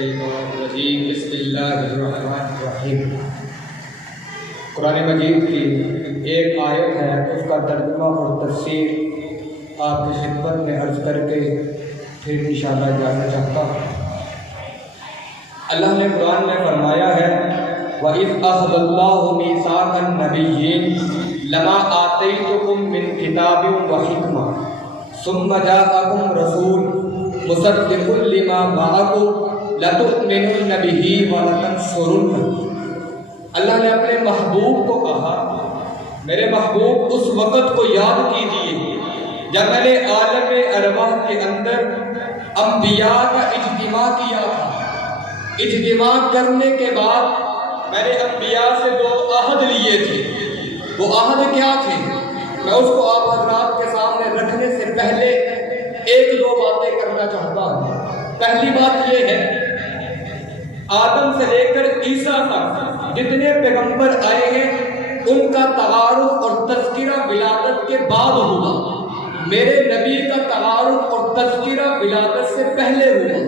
الشیطان الرجیم بسم اللہ الرحمن الرحیم۔ قرآن مجید کی ایک آیت ہے، اس کا ترجمہ اور تفسیر آپ کی خدمت میں عرض کر کے پھر انشاءاللہ جانا چاہتا ہوں۔ اللہ نے قرآن میں فرمایا ہے وَإِذْ أَخَذَ اللَّهُ مِيثَاقَ النَّبِيِّينَ لَمَا آتَيْتُكُم مِّن كِتَابٍ وَحِكْمَةٍ ثُمَّ جَاءَكُمْ رَسُولٌ مُصَدِّقٌ لِّمَا مَعَكُمْ لَتُؤْمِنُنَّ بِهِ وَلَتَنصُرُنَّهُ۔ اللہ نے اپنے محبوب کو کہا، میرے محبوب اس وقت کو یاد کیجیے جب میں نے عالم ارواح کے اندر انبیاء کا اجتماع کیا تھا۔ اجتماع کرنے کے بعد میں نے انبیاء سے 2 عہد لیے تھے۔ وہ عہد کیا تھے؟ میں اس کو آپ حضرات کے سامنے رکھنے سے پہلے 1-2 باتیں کرنا چاہتا ہوں۔ پہلی بات یہ ہے، آدم سے لے کر عیسیٰ تک جتنے پیغمبر آئے ہیں ان کا تعارف اور تذکرہ ولادت کے بعد ہوا۔ میرے نبی کا تعارف اور تذکرہ ولادت سے پہلے ہوا۔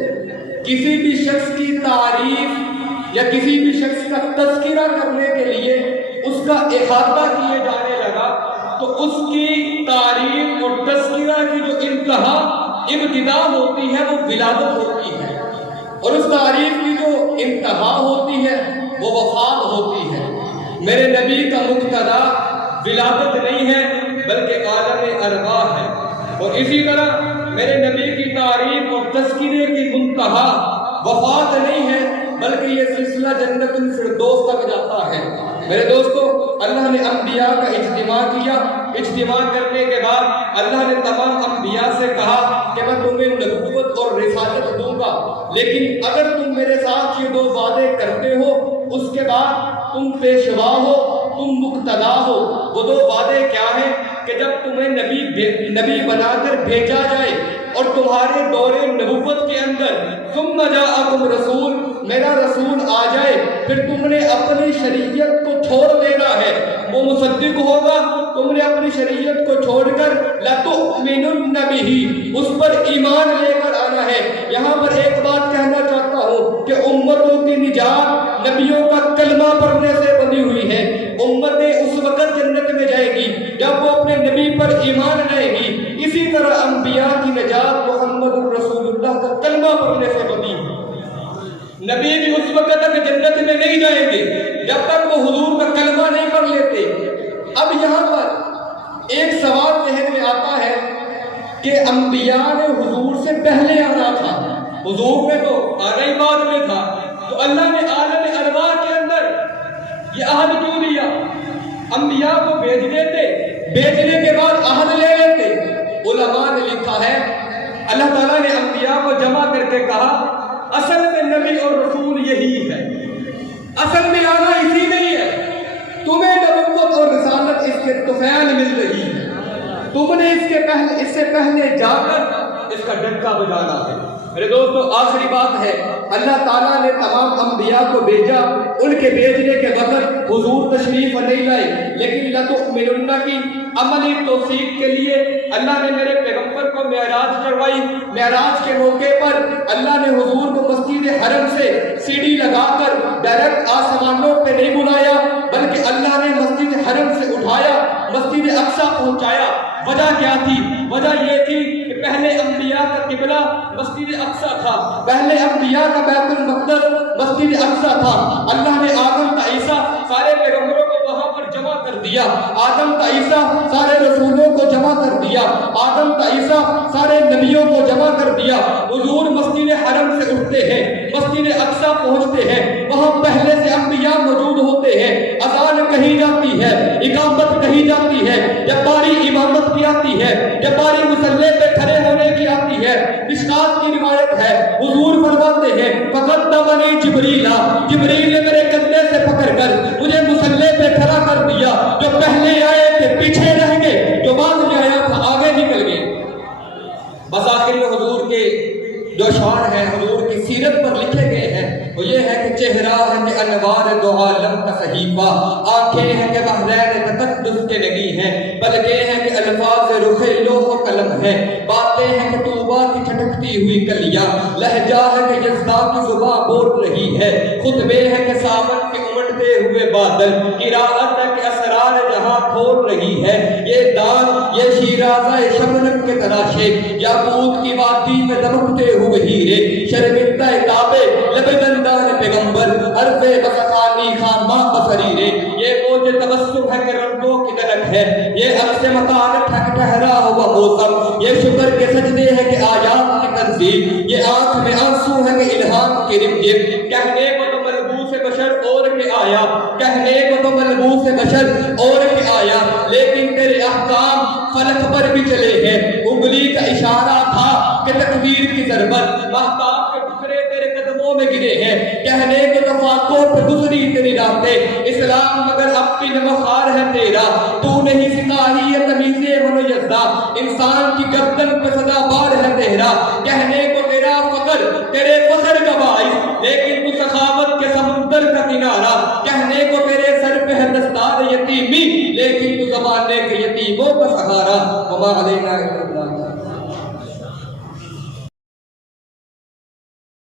کسی بھی شخص کی تعریف یا کسی بھی شخص کا تذکرہ کرنے کے لیے اس کا احاطہ کیے جانے لگا تو اس کی تعریف اور تذکرہ کی جو ابتدا ہوتی ہے وہ ولادت ہوتی ہے، اور اس تعریف کی جو انتہا ہوتی ہے وہ وفات ہوتی ہے۔ میرے نبی کا مبتدا ولادت نہیں ہے بلکہ عالم ارواح ہے، اور اسی طرح میرے نبی کی تعریف اور تذکرے کی منتہا وفات نہیں ہے بلکہ یہ سلسلہ جنت الفردوس تک جاتا ہے۔ میرے دوستو، اللہ نے انبیاء کا اجتماع کیا۔ اجتماع کرنے کے بعد اللہ نے تمام انبیاء سے کہا کہ میں تمہیں نبوت اور رسالت دوں گا، لیکن اگر تم میرے ساتھ یہ 2 وعدے کرتے ہو اس کے بعد تم پیشوا ہو، تم مقتدا ہو۔ وہ 2 وعدے کیا ہیں کہ جب تمہیں نبی بنا کر بھیجا جائے اور تمہارے دور نبوت کے اندر ثم جاءکم رسول، میرا رسول آ جائے، پھر تم نے اپنی شریعت کو چھوڑ دینا ہے۔ وہ مصدق ہوگا، تم نے اپنی شریعت کو چھوڑ کر لَتُؤْمِنُنَّ بِهِ، اس پر ایمان لے کر آنا ہے۔ یہاں پر ایک بات کہنا چاہتا ہوں کہ امتوں کی نجات نبیوں کا کلمہ پڑھنے سے بنی ہوئی ہے۔ امتیں اس وقت جنت میں جائے گی جب وہ اپنے نبی پر ایمان لائے گی۔ اسی طرح انبیاء کی نجات محمد الرسول اللہ کا کلمہ پڑھنے سے بنی ہے۔ نبی بھی اس وقت تک جنت میں نہیں جائیں گے جب تک وہ حضور کا کلمہ نہیں پڑھ لیتے۔ اب یہاں پر ایک سوال ذہن میں آتا ہے کہ انبیاء نے حضور سے پہلے آنا تھا، حضور نے تو آنا ہی بعد میں تھا، تو اللہ نے عالم ارواح کے اندر یہ عہد کیوں دیا؟ انبیاء کو بھیج دیتے، بھیجنے کے بعد عہد لے لیتے۔ علماء نے لکھا ہے اللہ تعالیٰ نے انبیاء کو جمع کر کے کہا اصل میں نبی اور رسول یہی ہے، اصل میں آنا اسی میں ہی ہے۔ تمہیں نبوت اور رسالت اس کے طفیل مل رہی ہے، تم نے اس سے پہلے جا کر اس کا ڈنکا بجانا ہے۔ میرے دوستو، آخری بات ہے، اللہ تعالیٰ نے تمام انبیاء کو بھیجا، ان کے بھیجنے کے وقت حضور تشریف نہیں لائے، لیکن لَتُؤْمِنُنَّ کی عملی توثیق کے لیے اللہ نے میرے پیغمبر کو معراج کروائی۔ معراج کے موقع پر اللہ نے حضور کو مسجد حرم سے سیڑھی لگا کر ڈائریکٹ آسمانوں پہ نہیں بلایا، بلکہ اللہ نے مسجد حرم سے اٹھایا، مسجد اقصی پہنچایا۔ وجہ کیا تھی؟ وجہ یہ تھی کہ پہلے انبیاء کا قبلہ مسجد اقصی تھا، پہلے انبیاء کا بیت المقدس مسجد اقصی تھا۔ اللہ نے آدم تا عیسیٰ سارے پیغمبروں کو وہاں پر جمع کر دیا، آدم تا عیسیٰ سارے رسولوں کو جمع کر دیا، آدم تا عیسیٰ سارے نبیوں کو جمع کر دیا۔ حضور مسجد حرم سے اٹھتے ہیں، مسجد اقصی پہنچتے ہیں، وہاں پہلے سے انبیاء موجود ہوتے ہیں۔ اذان کہی جاتی ہے، اقامت کہی جاتی ہے، جب باری امامت کی آتی ہے، جب باری مصلی پہ کھڑے ہونے کی آتی ہے۔ مشکات کی روایت ہے، حضور فرماتے ہیں فقدمنی جبریل، جبریل نے میرے کندھے سے پکڑ کر مجھے مصلی پہ کھڑا کر دیا۔ جو پہلے آئے تھے پیچھے رہ گئے، جو بعد میں آیا تھا آگے نکل گئے۔ بس آخر میں حضور کے جو اشعار ہیں، حضور کی سیرت پر لکھے گئے ہیں، وہ یہ ہے کہ چہرہ ہے کہ انوار دو عالم کا صحیفہ، آنکھیں ہیں کہ بحرین تقدس کے نگی ہیں، بلکہ ہیں کہ الفاظ رخ لوح و قلم ہے، باتیں ہیں کہ طوبہ کی چھٹکتی ہوئی کلیاں، لہجہ ہے کہ یزداں کی زباں بول رہی ہے، خطبے ہیں کہ ساون کے امڑتے ہوئے بادل، قرأت ہے کہ اسرار جہاں کھول رہی ہے، یہ دان یہ شیرازہ شبنم کے تراشے، یاقوت کی وادی میں دمکتے ہوئے ہیرے، شرمندہ کعبے لب دندان پیغمبر، عرف بسخانی خان ماں بصریرے، یہ موج تبسم ہے کہ رنگوں کی دلک ہے، یہ عکس مطالب ہے کہ ٹھہرا ہوا موسم، یہ شکر کے سجدے ہے کہ آیات کی تنزیل، یہ آنکھ میں آنسو ہے کہ الہام کی رمجم، کہنے کو تو ملبوس بشر اور کے آیا، کہنے کو تو ملبوس بشر اور کے آیا، لیکن تیرے احکام فلک پر بھی چلے ہیں، انگلی کا اشارہ تھا کہ تکبیر کی ضربت، مہتاب کے ٹکڑے تیرے قدموں میں گرے ہیں، کہنے کو تو فاقوں پہ گزری تیری راتیں، اسلام مگر اب بھی نمخار ہے تیرا، تو نہیں سکھائی ہے تمیز من و یزدہ، انسان کی گردن پہ صدا بار ہے تیرا، کہنے کو تیرا فقر تیرے فخر کا باعث، لیکن تو سخاوت کے سمندر کا کنارہ، کہنے کو تیرے سر پہ ہے دستار یتیمی، لیکن تو زمانے کے یتیموں کا سہارا، وما علینا